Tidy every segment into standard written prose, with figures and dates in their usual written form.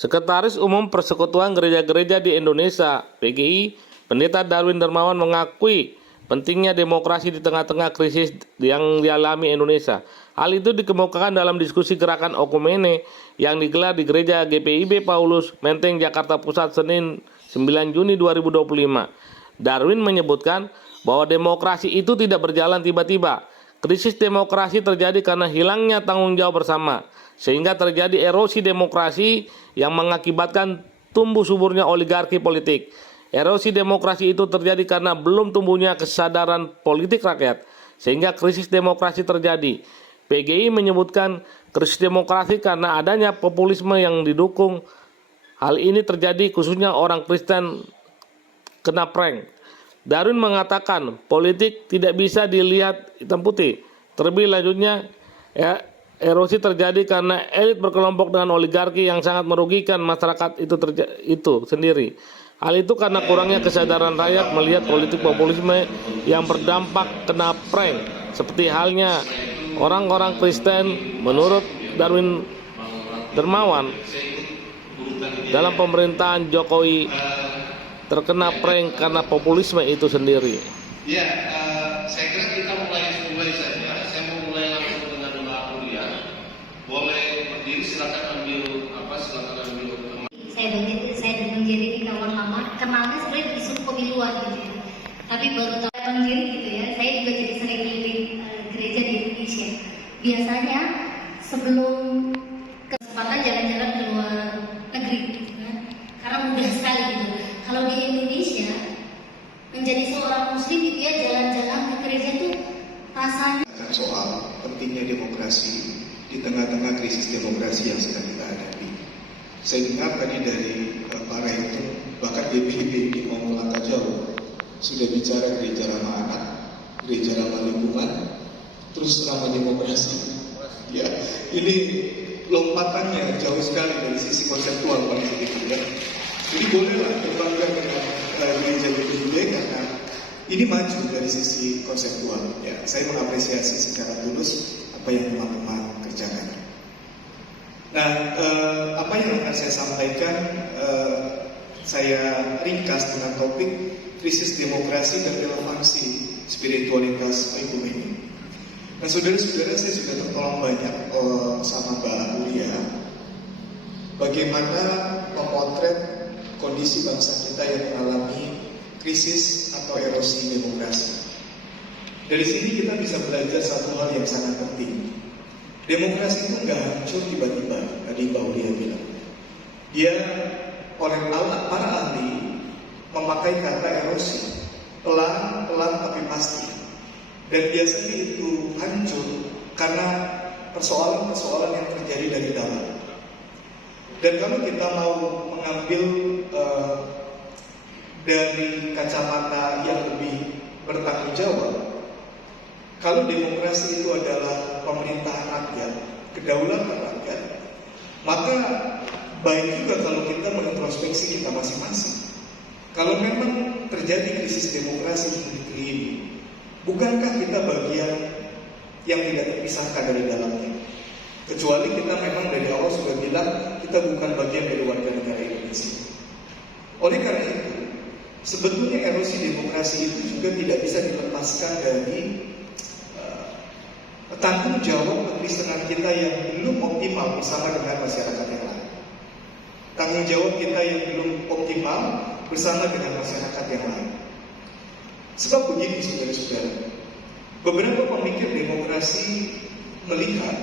Sekretaris Umum Persekutuan Gereja-Gereja di Indonesia (PGI), Pendeta Darwin Darmawan mengakui pentingnya demokrasi di tengah-tengah krisis yang dialami Indonesia. Hal itu dikemukakan dalam diskusi gerakan Okumene yang digelar di Gereja GPIB Paulus Menteng, Jakarta Pusat, Senin 9 Juni 2025. Darwin menyebutkan bahwa demokrasi itu tidak berjalan tiba-tiba. Krisis demokrasi terjadi karena hilangnya tanggung jawab bersama, sehingga terjadi erosi demokrasi yang mengakibatkan tumbuh suburnya oligarki politik. Erosi demokrasi itu terjadi karena belum tumbuhnya kesadaran politik rakyat, sehingga krisis demokrasi terjadi. PGI menyebutkan krisis demokrasi karena adanya populisme yang didukung. Hal ini terjadi khususnya orang Kristen kena prank. Darwin mengatakan politik tidak bisa dilihat hitam putih. Terlebih lanjutnya, erosi terjadi karena elit berkelompok dengan oligarki yang sangat merugikan masyarakat itu sendiri. Hal itu karena kurangnya kesadaran rakyat melihat politik populisme yang berdampak kena prank. Seperti halnya orang-orang Kristen, menurut Darwin Darmawan, dalam pemerintahan Jokowi terkena prank karena populisme itu sendiri. Ya, saya kira kita mulai saja. Saya mau mulai langsung dengan Mbak Aulia. Boleh berdiri, silakan ambil teman. Saya Bang Jerry ini kawan lama, kenalnya sebenarnya di isu pemiluan gitu ya. Tapi baru tahu Bang Jerry gitu ya. Saya juga jadi sering keliling gereja di Indonesia. Biasanya sebelum kesempatan jalan-jalan ke luar negeri gitu kan. Karena mudah sekali gitu. Kalau di Indonesia menjadi seorang muslim itu ya jalan-jalan ke gereja tuh rasanya soal pentingnya demokrasi di tengah-tengah krisis demokrasi yang sedang kita hadapi. Saya dengar tadi dari Pak Rektor, bahkan GPIB ini mau melangkah jauh, sudah bicara gereja ramah anak, gereja ramah lingkungan, terus ramah demokrasi. Ya, ini lompatannya jauh sekali dari sisi konseptual paling sedikit ya. Jadi bolehlah berbangga dengan gereja GPIB karena ini maju dari sisi konseptual. Ya, saya mengapresiasi secara tulus apa yang teman-teman kerjakan. Nah, apa yang akan saya sampaikan, saya ringkas dengan topik krisis demokrasi dan relevansi spiritualitas ekumeni. Nah, saudara-saudara, saya sudah tertolong banyak sama Mbak Aulia bagaimana memotret kondisi bangsa kita yang mengalami krisis atau erosi demokrasi. Dari sini kita bisa belajar satu hal yang sangat penting. Demokrasi itu nggak hancur tiba-tiba, tadi Mbak Aulia bilang. Dia oleh para ahli memakai kata erosi, pelan-pelan tapi pasti. Dan biasanya itu hancur karena persoalan-persoalan yang terjadi dari dalam. Dan kalau kita mau mengambil dari kacamata yang lebih bertanggung jawab, kalau demokrasi itu adalah pemerintahan rakyat, kedaulatan rakyat, maka baik juga kalau kita mengintrospeksi kita masing-masing. Kalau memang terjadi krisis demokrasi di negeri ini, bukankah kita bagian yang tidak terpisahkan dari dalamnya? Kecuali kita memang dari awal sudah bilang kita bukan bagian dari warga negara Indonesia. Oleh karena itu, sebetulnya erosi demokrasi itu juga tidak bisa dilepaskan dari tanggung jawab kekristenan kita yang belum optimal bersama dengan masyarakat yang lain. Tanggung jawab kita yang belum optimal bersama dengan masyarakat yang lain. Sebab begini saudara-saudara, beberapa pemikir demokrasi melihat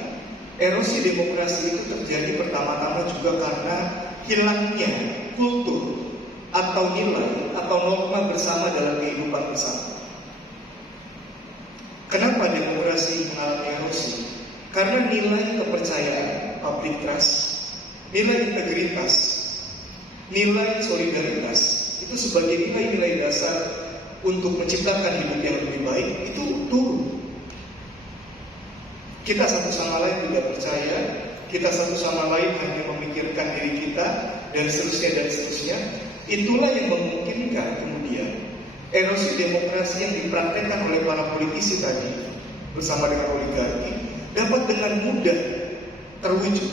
erosi demokrasi itu terjadi pertama-tama juga karena hilangnya kultur atau nilai atau norma bersama dalam kehidupan bersama. Kenapa demokrasi mengalami erosi? Karena nilai kepercayaan, public trust, nilai integritas, nilai solidaritas itu sebagai nilai-nilai dasar untuk menciptakan hidup yang lebih baik itu turun. Kita satu sama lain tidak percaya, kita satu sama lain hanya memikirkan diri kita dan seterusnya. Itulah yang memungkinkan kemudian erosi demokrasi yang dipraktekkan oleh para politisi tadi bersama dengan oligarki dapat dengan mudah terwujud.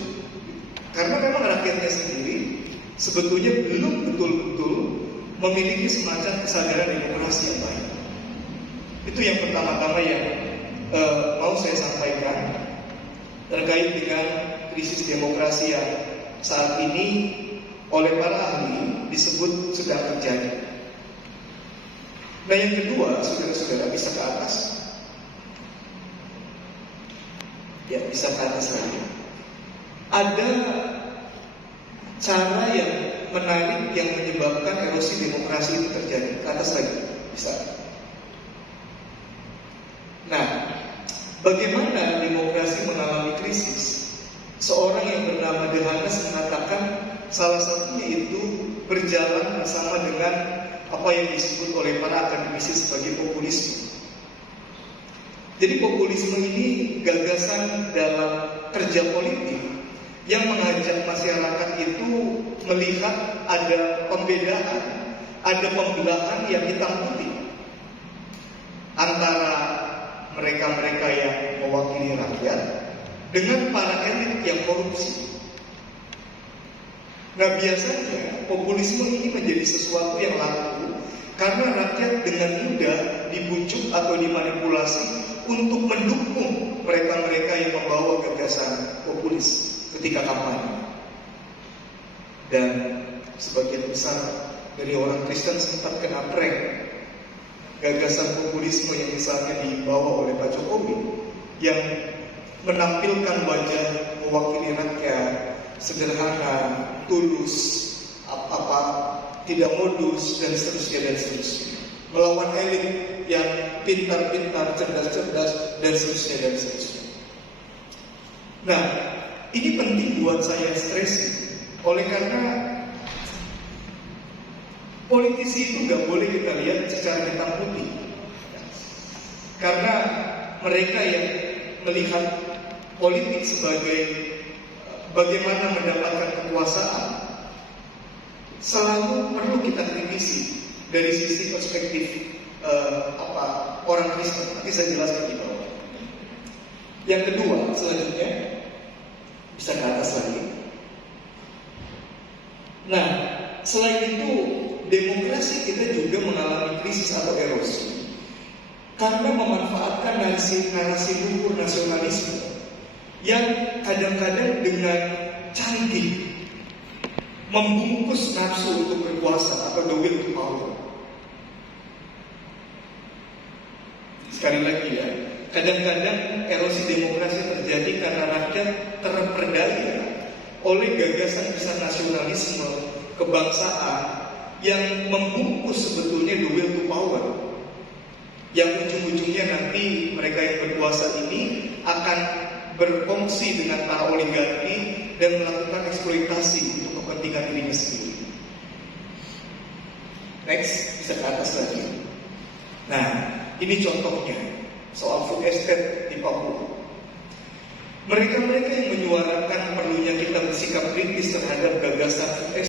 Karena memang rakyatnya sendiri sebetulnya belum betul-betul memiliki semacam kesadaran demokrasi yang baik. Itu yang pertama-tama yang mau saya sampaikan terkait dengan krisis demokrasi yang saat ini oleh para ahli disebut sedang terjadi. Nah, yang kedua, saudara-saudara, bisa ke atas. Ya, bisa ke atas lagi. Ada cara yang menarik yang menyebabkan erosi demokrasi itu terjadi. Ke atas lagi, bisa. Nah, bagaimana demokrasi mengalami krisis? Seorang yang bernama Dehanes mengatakan salah satunya itu berjalan bersama dengan apa yang disebut oleh para akademisi sebagai populisme. Jadi populisme ini gagasan dalam kerja politik yang mengajak masyarakat itu melihat ada pembedaan, ada pembelahan yang hitam putih antara mereka-mereka yang mewakili rakyat dengan para elit yang korupsi. Nah, biasanya populisme ini menjadi sesuatu yang laku karena rakyat dengan mudah dibujuk atau dimanipulasi untuk mendukung mereka-mereka yang membawa gagasan populis ketika kampanye. Dan sebagian besar dari orang Kristen sempat kena prank gagasan populisme yang misalnya dibawa oleh Pak Jokowi yang menampilkan wajah mewakili rakyat sederhana, tulus, tidak modus, dan seterusnya. Melawan elit yang pintar-pintar, cerdas-cerdas, dan seterusnya. Nah, ini penting buat saya stress, oleh karena politisi itu nggak boleh kita lihat secara hitam putih, karena mereka yang melihat politik sebagai bagaimana mendapatkan kekuasaan selalu perlu kita kritisi dari sisi perspektif orang Kristen. Nanti saya jelaskan di bawah. Yang kedua, selanjutnya bisa ke atas lagi. Nah, selain itu demokrasi kita juga mengalami krisis atau erosi karena memanfaatkan narasi luhur nasionalisme yang kadang-kadang dengan canggih membungkus nafsu untuk berkuasa atau the will to power. Sekali lagi ya, kadang-kadang erosi demokrasi terjadi karena rakyat terperdaya oleh gagasan besar nasionalisme, kebangsaan yang membungkus sebetulnya the will to power, yang ujung-ujungnya nanti mereka yang berkuasa ini akan berfungsi dengan para oligarki dan melakukan eksploitasi untuk kepentingan dirinya sendiri. Next, bisa ke atas lagi. Nah, ini contohnya soal food estate di Papua. Mereka-mereka yang menyuarakan perlunya kita bersikap kritis terhadap gagasan food estate